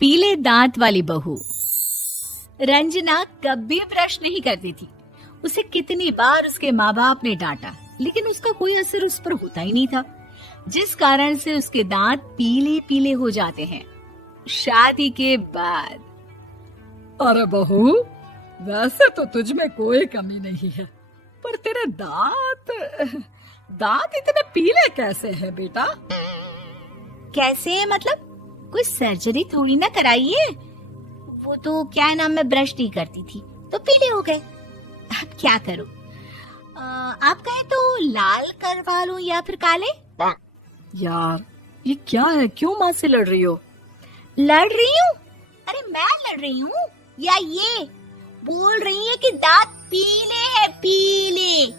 पीले दांत वाली बहू। रंजना कभी ब्रश नहीं करती थी। उसे कितनी बार उसके माँ बाप ने डांटा, लेकिन उसका कोई असर उस पर होता ही नहीं था, जिस कारण से उसके दांत पीले पीले हो जाते हैं। शादी के बाद। अरे बहू, वैसे तो तुझ में कोई कमी नहीं है, पर तेरे दांत इतने पीले कैसे हैं बेटा? कैसे मतलब? कोई सर्जरी थोड़ी ना कराइए। वो तो क्या नाम, मैं ब्रश नहीं करती थी तो पीले हो गए। अब क्या करूं? आप कहें तो लाल करवा लूं या फिर काले? यार ये क्या है, क्यों माँ से लड़ रही हो? लड़ रही हूँ? अरे मैं लड़ रही हूँ या ये बोल रही है कि दांत पीले हैं, पीले।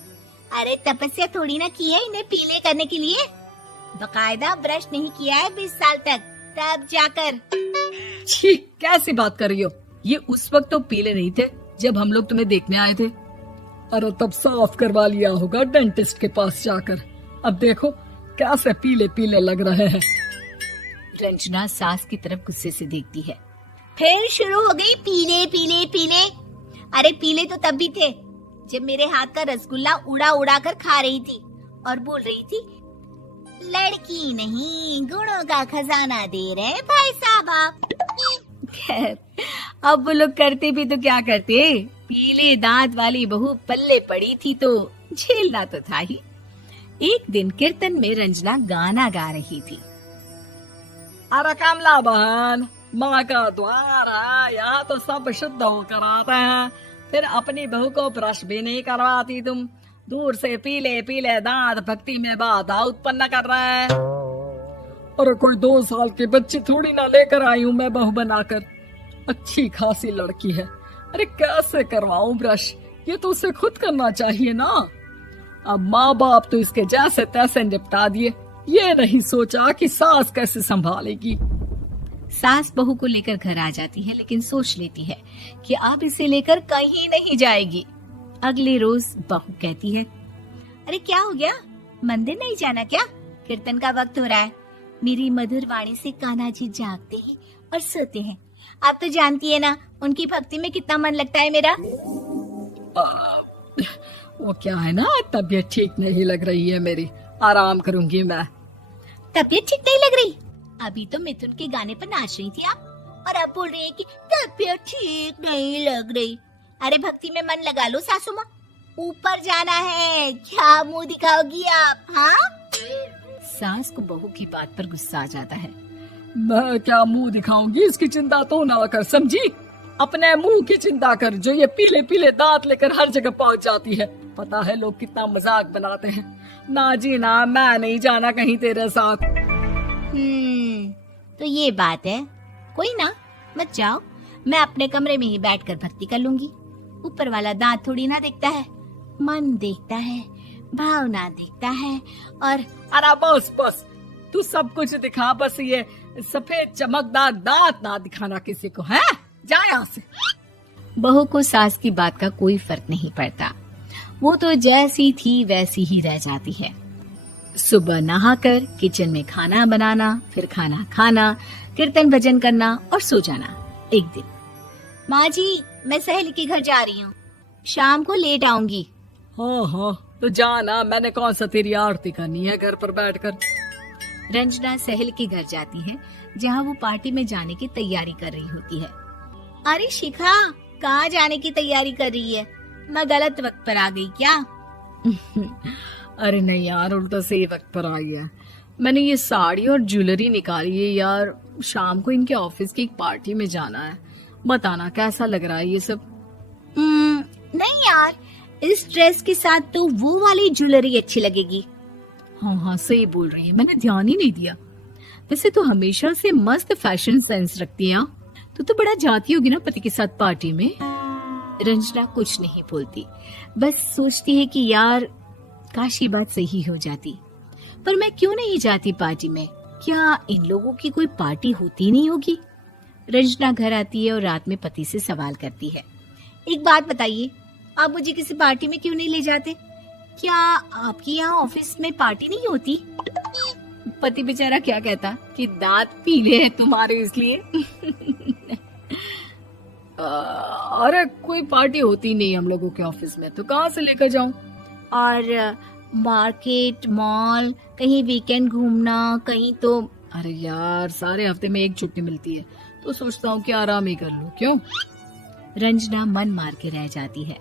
अरे तपस्या थोड़ी ना की है इन्हें पीले करने के लिए। बकायदा ब्रश नहीं किया है 20 साल तक, तब जाकर। छी, कैसी बात कर रही हो? ये उस वक्त तो पीले नहीं थे जब हम लोग तुम्हें देखने आए थे। अरे तब साफ करवा लिया होगा डेंटिस्ट के पास जाकर। अब देखो कैसे पीले पीले लग रहे हैं। रंजना सास की तरफ गुस्से से देखती है। फिर शुरू हो गई पीले पीले पीले। अरे पीले तो तब भी थे जब मेरे हाथ का रसगुल्ला उड़ा उड़ा कर खा रही थी और बोल रही थी, लड़की नहीं गुणों का खजाना दे रहे भाई साहब आप। खैर, अब वो लोग करते भी तो क्या करते, पीले दांत वाली बहू पल्ले पड़ी थी तो झेलना तो था ही। एक दिन कीर्तन में रंजना गाना गा रही थी। अरे कमला बहन, माँ का द्वार है, यहाँ तो सब शुद्ध होकर आते हैं, फिर अपनी बहू को ब्रश भी नहीं करवाती तुम। दूर से पीले पीले दांत भक्ति में बाधा उत्पन्न कर रहे हैं। अरे कोई 2 साल की बच्ची थोड़ी ना लेकर आई हूँ मैं बहू बनाकर। अच्छी खासी लड़की है, अरे कैसे करवाऊं ब्रश? ये तो उसे खुद करना चाहिए ना। अब माँ बाप तो इसके जैसे तैसे निपटा दिए, ये नहीं सोचा कि सास कैसे संभालेगी। सास बहू को लेकर घर आ जाती है, लेकिन सोच लेती है कि अब इसे लेकर कहीं नहीं जाएगी। अगले रोज बहू कहती है, अरे क्या हो गया, मंदिर नहीं जाना क्या? कीर्तन का वक्त हो रहा है। मेरी मधुर वाणी से कान्हा जी जागते हैं और सोते हैं। आप तो जानती है ना उनकी भक्ति में कितना मन लगता है मेरा। वो क्या है ना, तबीयत ठीक नहीं लग रही है मेरी, आराम करूंगी मैं। तबीयत ठीक नहीं लग रही? अभी तो मिथुन के गाने पर नाच रही थी आप, और अब बोल रही है कि तबीयत ठीक नहीं लग रही। अरे भक्ति में मन लगा लो सासू माँ, ऊपर जाना है, क्या मुंह दिखाओगी आप? हाँ? सास को बहू की बात पर गुस्सा आ जाता है। मैं क्या मुंह दिखाऊंगी, इसकी चिंता तो ना कर, समझी? अपने मुंह की चिंता कर, जो ये पीले पीले दांत लेकर हर जगह पहुंच जाती है। पता है लोग कितना मजाक बनाते हैं। ना जी ना, मैं नहीं जाना कहीं तेरे साथ। तो ये बात है, कोई ना, मत जाओ, मैं अपने कमरे में ही बैठकर भक्ति कर लूंगी। ऊपर वाला दांत थोड़ी ना देखता है, मन देखता है, भावना देखता है। और अरे बस बस, तू सब कुछ दिखा, बस ये सफेद चमकदार दांत ना दिखाना किसी को, है? जा यहाँ से। बहू को सास की बात का कोई फर्क नहीं पड़ता, वो तो जैसी थी वैसी ही रह जाती है। सुबह नहाकर किचन में खाना बनाना, फिर खाना खाना, कीर्तन भजन करना और सो जाना। एक दिन, माँ जी मैं सहेली के घर जा रही हूँ, शाम को लेट आऊंगी। हाँ हाँ तो जाना, मैंने कौन सा तेरी आरती करनी है घर पर बैठकर। रंजना सहेली के घर जाती है, जहाँ वो पार्टी में जाने की तैयारी कर रही होती है। अरे शिखा, कहाँ जाने की तैयारी कर रही है? मैं गलत वक्त पर आ गई क्या? अरे नहीं यार, उल्टा सही वक्त पर आ गया। मैंने ये साड़ी और ज्वेलरी निकाली है यार, शाम को इनके ऑफिस की एक पार्टी में जाना है। बताना कैसा लग रहा है ये सब? नहीं यार, इस ड्रेस के साथ तो वो वाली ज्वेलरी अच्छी लगेगी। हाँ हाँ सही बोल रही है, मैंने ध्यान ही नहीं दिया। वैसे तो हमेशा से मस्त फैशन सेंस रखती है। तो बड़ा जाती होगी ना पति के साथ पार्टी में। रंजना कुछ नहीं बोलती, बस सोचती है कि यार काश ये बात सही हो जाती, पर मैं क्यों नहीं जाती पार्टी में? क्या इन लोगों की कोई पार्टी होती नहीं होगी? रंजना घर आती है और रात में पति से सवाल करती है, एक बात बताइए, आप मुझे किसी पार्टी में क्यों नहीं ले जाते? क्या आपकी यहाँ ऑफिस में पार्टी नहीं होती? पति बेचारा क्या कहता कि दांत पीले हैं तुम्हारे इसलिए। अरे कोई पार्टी होती नहीं हम लोगों के ऑफिस में, तो कहाँ से लेकर जाऊं? और मार्केट, मॉल, कहीं वीकेंड घूमना, कहीं तो। अरे यार सारे हफ्ते में एक छुट्टी मिलती है, तो सोचता हूँ कि आराम ही कर लूं। क्यों? रंजना मन मार के रह जाती है।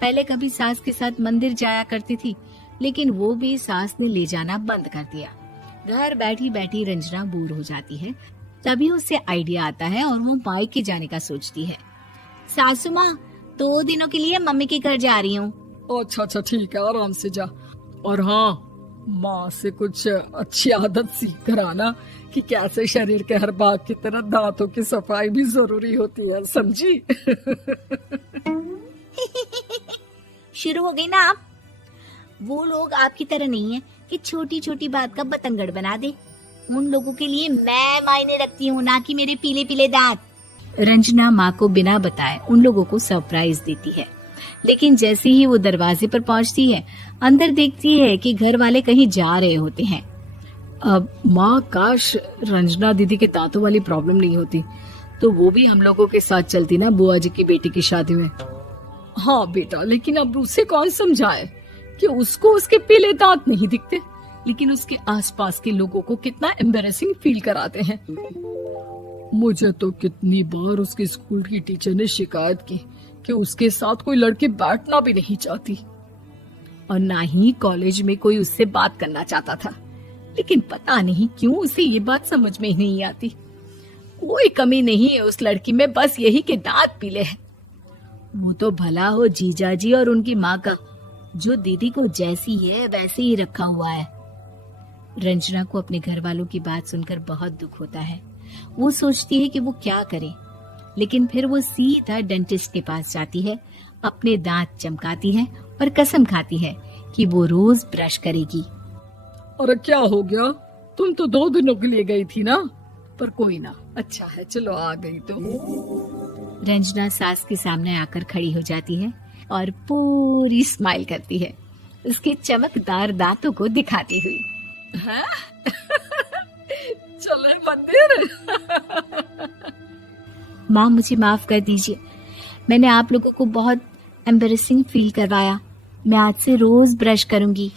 पहले कभी सास के साथ मंदिर जाया करती थी, लेकिन वो भी सास ने ले जाना बंद कर दिया। घर बैठी बैठी रंजना बोर हो जाती है। तभी उसे आइडिया आता है और वो मायके जाने का सोचती है। सासू माँ, 2 दिनों के लिए मम्मी के घर जा रही हूँ। अच्छा ठीक है, आराम से जा। और हाँ, माँ से कुछ अच्छी आदत सीख कर आना कि कैसे शरीर के हर भाग की तरह दांतों की सफाई भी जरूरी होती है, समझी? शुरू हो गई ना आप। वो लोग आपकी तरह नहीं है कि छोटी छोटी बात का बतंगड़ बना दे। उन लोगों के लिए मैं मायने रखती हूँ, ना कि मेरे पीले पीले दांत। रंजना माँ को बिना बताए उन लोगों को सरप्राइज देती है, लेकिन जैसे ही वो दरवाजे पर पहुंचती है, अंदर देखती है कि घर वाले कहीं जा रहे होते हैं। अब माँ, काश रंजना दीदी के दांतों वाली प्रॉब्लम नहीं होती, तो वो भी हम लोगों के साथ चलती ना बुआ जी की बेटी की शादी में। हाँ बेटा, लेकिन अब उसे कौन समझाए कि उसको उसके पीले दांत नहीं दिखते, लेकिन उसके आसपास के लोगों को कितना एम्बैरेसिंग फील कराते हैं। मुझे तो कितनी बार उसके स्कूल की टीचर ने शिकायत की कि उसके साथ कोई लड़की बैठना भी नहीं चाहती, और ना ही कॉलेज में कोई उससे बात करना चाहता था। लेकिन पता नहीं क्यों उसे ये बात समझ में ही नहीं आती। कोई कमी नहीं है उस लड़की में, बस यही कि दांत पीले हैं। वो तो भला हो जीजा जी और उनकी माँ का, जो दीदी को जैसी है वैसे ही रखा हुआ है। रंजना को अपने घर वालों की बात सुनकर बहुत दुख होता है। वो सोचती है कि वो क्या करे, लेकिन फिर वो सीधा डेंटिस्ट के पास जाती है, अपने दांत चमकाती है और कसम खाती है कि वो रोज ब्रश करेगी। अरे क्या हो गया? तुम तो 2 दिनों के लिए गई थी ना, पर कोई ना, अच्छा है, चलो आ गई तो। रंजना सास के सामने आकर खड़ी हो जाती है और पूरी स्माइल करती है, उसके चमकदार दांतों को दिखाती हुई। हैं? चले मंदिर। माँ, मुझे माफ कर दीजिए, मैंने आप लोगों को बहुत एम्बैरेसिंग फील करवाया। मैं आज से रोज ब्रश करूंगी।